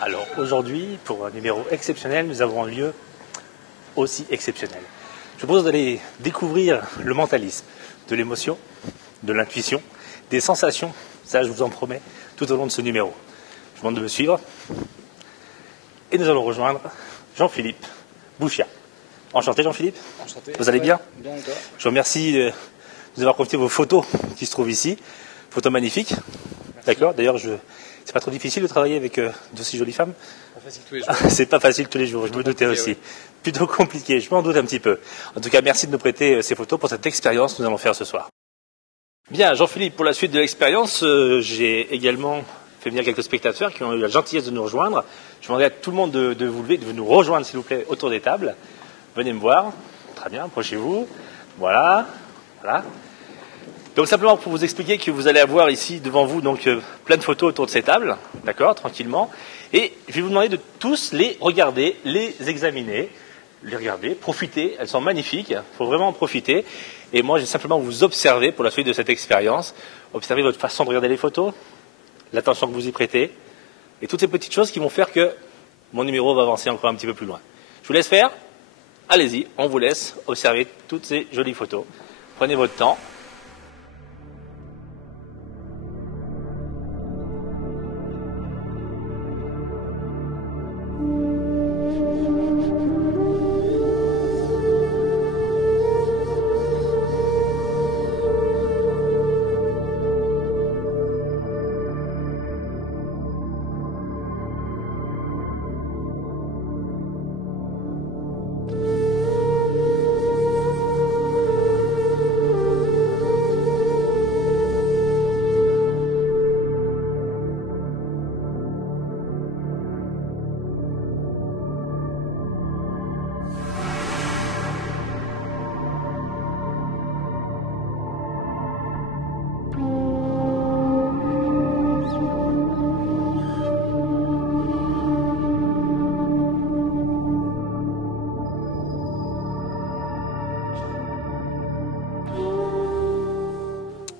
Alors aujourd'hui, pour un numéro exceptionnel, nous avons un lieu aussi exceptionnel. Je vous propose d'aller découvrir le mentalisme, de l'émotion, de l'intuition, des sensations, ça je vous en promets, tout au long de ce numéro. Je vous demande de me suivre et nous allons rejoindre Jean-Philippe Bouchia. Enchanté Jean-Philippe. Enchanté. Vous allez bien? Bien encore. Je vous remercie de nous avoir profité de vos photos qui se trouvent ici. Photos magnifiques. D'accord. D'ailleurs, c'est pas trop difficile de travailler avec d'aussi jolies femmes. Pas facile tous les jours. C'est pas facile tous les jours, je me doutais aussi. Oui. Plutôt compliqué, je m'en doute un petit peu. En tout cas, merci de nous prêter ces photos pour cette expérience que nous allons faire ce soir. Bien, Jean-Philippe, pour la suite de l'expérience, j'ai également fait venir quelques spectateurs qui ont eu la gentillesse de nous rejoindre. Je demanderai à tout le monde de vous lever, de nous rejoindre, s'il vous plaît, autour des tables. Venez me voir. Très bien, approchez-vous. Voilà. Voilà. Donc simplement pour vous expliquer que vous allez avoir ici devant vous donc plein de photos autour de ces tables, d'accord, tranquillement. Et je vais vous demander de tous les regarder, les examiner, les regarder, profiter. Elles sont magnifiques, il faut vraiment en profiter. Et moi, je vais simplement vous observer pour la suite de cette expérience, observer votre façon de regarder les photos, l'attention que vous y prêtez, et toutes ces petites choses qui vont faire que mon numéro va avancer encore un petit peu plus loin. Je vous laisse faire. Allez-y, on vous laisse observer toutes ces jolies photos. Prenez votre temps.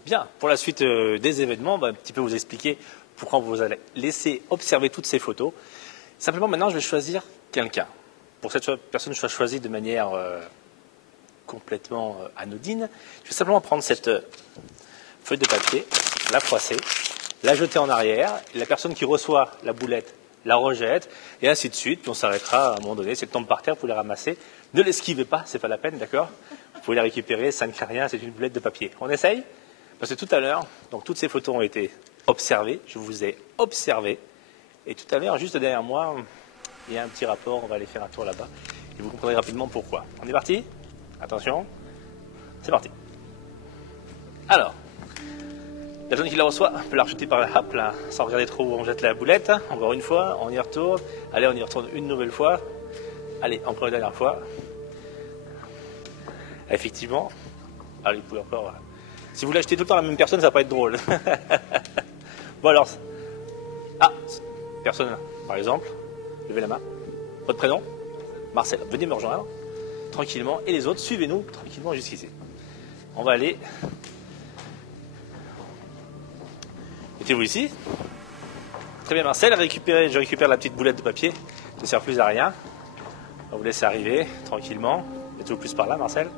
Bien, pour la suite des événements, on va un petit peu vous expliquer pourquoi vous allez laisser observer toutes ces photos. Simplement, maintenant, je vais choisir quelqu'un. Pour cette personne, je vais choisir de manière complètement anodine. Je vais simplement prendre cette feuille de papier, la froisser, la jeter en arrière. Et la personne qui reçoit la boulette la rejette, et ainsi de suite. Puis on s'arrêtera à un moment donné. Si elle tombe par terre, vous pouvez la ramasser. Ne l'esquivez pas, c'est pas la peine, d'accord? Vous pouvez la récupérer, ça ne craint rien, c'est une boulette de papier. On essaye? Parce que tout à l'heure, donc toutes ces photos ont été observées, je vous ai observé, et tout à l'heure, juste derrière moi, il y a un petit rapport, on va aller faire un tour là-bas, et vous comprendrez rapidement pourquoi. On est parti? Attention, c'est parti. Alors, la personne qui la reçoit peut la rejeter par la hop, là, sans regarder trop où on jette la boulette, encore une fois, on y retourne, allez, on y retourne une nouvelle fois, allez, encore une dernière fois. Effectivement, allez, vous pouvez encore... Si vous l'achetez tout le temps à la même personne, ça va pas être drôle. Bon alors, ah, personne, par exemple, levez la main. Votre prénom? Marcel. Venez me rejoindre, tranquillement. Et les autres, suivez-nous tranquillement jusqu'ici. On va aller... Mettez-vous ici. Très bien Marcel, je récupère la petite boulette de papier. Ça ne sert plus à rien. On va vous laisser arriver, tranquillement. Mettez-vous plus par là Marcel.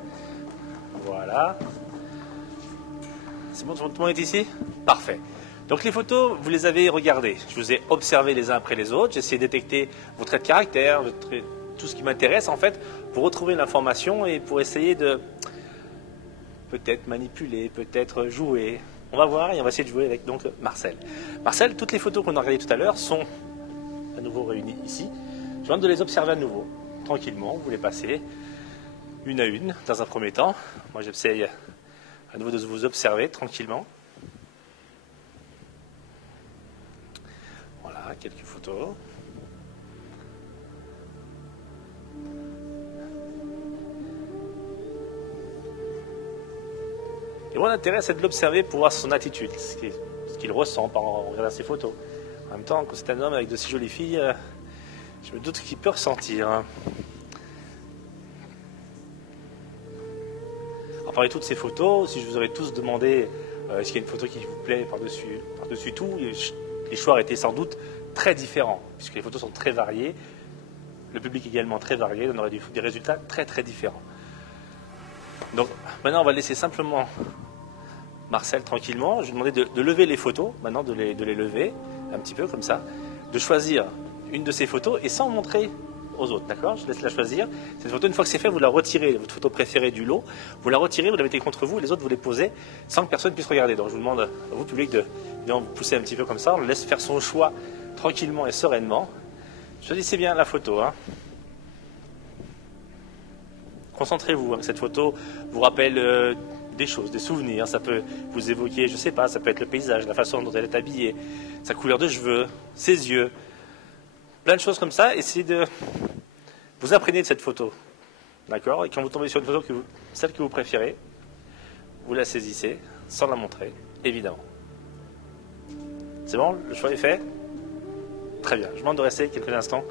Voilà. C'est bon, tout le monde est ici? Parfait. Donc les photos, vous les avez regardées. Je vous ai observé les uns après les autres. J'ai essayé de détecter vos traits de caractère, tout ce qui m'intéresse en fait, pour retrouver l'information et pour essayer de peut-être manipuler, peut-être jouer. On va voir et on va essayer de jouer avec donc Marcel. Marcel, toutes les photos qu'on a regardées tout à l'heure sont à nouveau réunies ici. Je vous demande de les observer à nouveau, tranquillement. Vous les passez une à une dans un premier temps. Moi j'essaye à nouveau de vous observer tranquillement. Voilà, quelques photos. Et mon intérêt, c'est de l'observer pour voir son attitude, ce qu'il ressent en regardant ses photos. En même temps, quand c'est un homme avec de si jolies filles, je me doute qu'il peut ressentir. Alors, parmi toutes ces photos, si je vous aurais tous demandé est-ce qu'il y a une photo qui vous plaît par-dessus tout, les choix auraient été sans doute très différents, puisque les photos sont très variées, le public également très varié, on aurait des résultats très très différents. Donc maintenant on va laisser simplement Marcel tranquillement. Je vais demander de lever les photos, maintenant de les lever un petit peu comme ça, de choisir une de ces photos et sans montrer aux autres, d'accord? Je laisse la choisir. Cette photo, une fois que c'est fait, vous la retirez, votre photo préférée du lot, vous la retirez, vous la mettez contre vous et les autres vous les posez sans que personne puisse regarder. Donc je vous demande à vous, public, de vous pousser un petit peu comme ça, on le laisse faire son choix tranquillement et sereinement. Choisissez bien la photo. Hein. Concentrez-vous, hein, cette photo vous rappelle des choses, des souvenirs, ça peut vous évoquer, je sais pas, ça peut être le paysage, la façon dont elle est habillée, sa couleur de cheveux, ses yeux, plein de choses comme ça. Essayez de vous imprégner de cette photo, d'accord? Et quand vous tombez sur une photo, celle que vous préférez, vous la saisissez sans la montrer, évidemment. C'est bon? Le choix est fait? Très bien. Je vous demande de rester quelques instants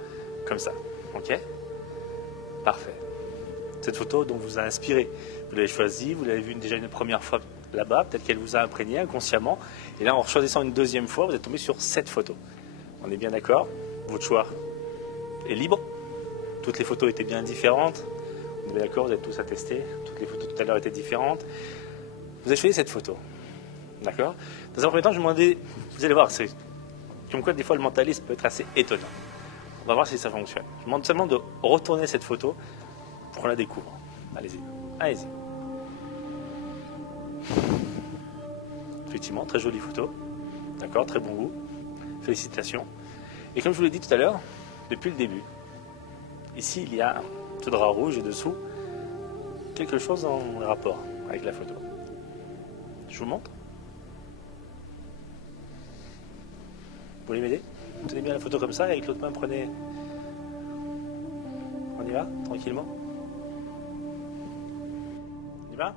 comme ça, ok? Parfait. Cette photo dont vous a inspiré, vous l'avez choisie, vous l'avez vue déjà une première fois là-bas, peut-être qu'elle vous a imprégné inconsciemment, et là en choisissant une deuxième fois, vous êtes tombé sur cette photo. On est bien d'accord? Votre choix est libre. Toutes les photos étaient bien différentes. On est bien d'accord, vous êtes tous attestés. Toutes les photos tout à l'heure étaient différentes. Vous avez choisi cette photo. D'accord? Dans un premier temps, je me demandais, vous allez voir, c'est comme quoi des fois le mentalisme peut être assez étonnant. On va voir si ça fonctionne. Je vous demande seulement de retourner cette photo pour qu'on la découvre. Allez-y. Allez-y. Effectivement, très jolie photo. D'accord, très bon goût. Félicitations. Et comme je vous l'ai dit tout à l'heure, depuis le début, ici il y a ce drap rouge et dessous quelque chose en rapport avec la photo. Je vous montre. Vous voulez m'aider? Tenez bien la photo comme ça et avec l'autre main prenez... On y va? Tranquillement? On y va?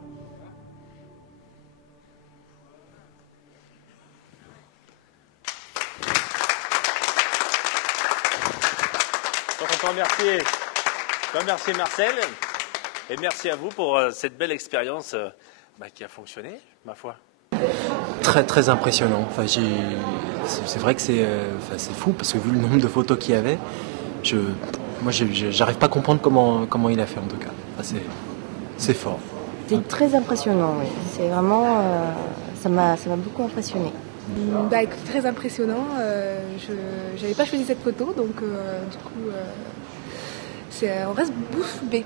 Je remercie Marcel et merci à vous pour cette belle expérience qui a fonctionné, ma foi. Très très impressionnant. Enfin, c'est vrai que c'est fou parce que vu le nombre de photos qu'il y avait, moi j'arrive pas à comprendre comment il a fait en tout cas. Enfin, c'est fort. C'est très impressionnant, oui. C'est vraiment, ça m'a beaucoup impressionné. Très impressionnant. Je n'avais pas choisi cette photo, donc du coup, on reste bouche bée.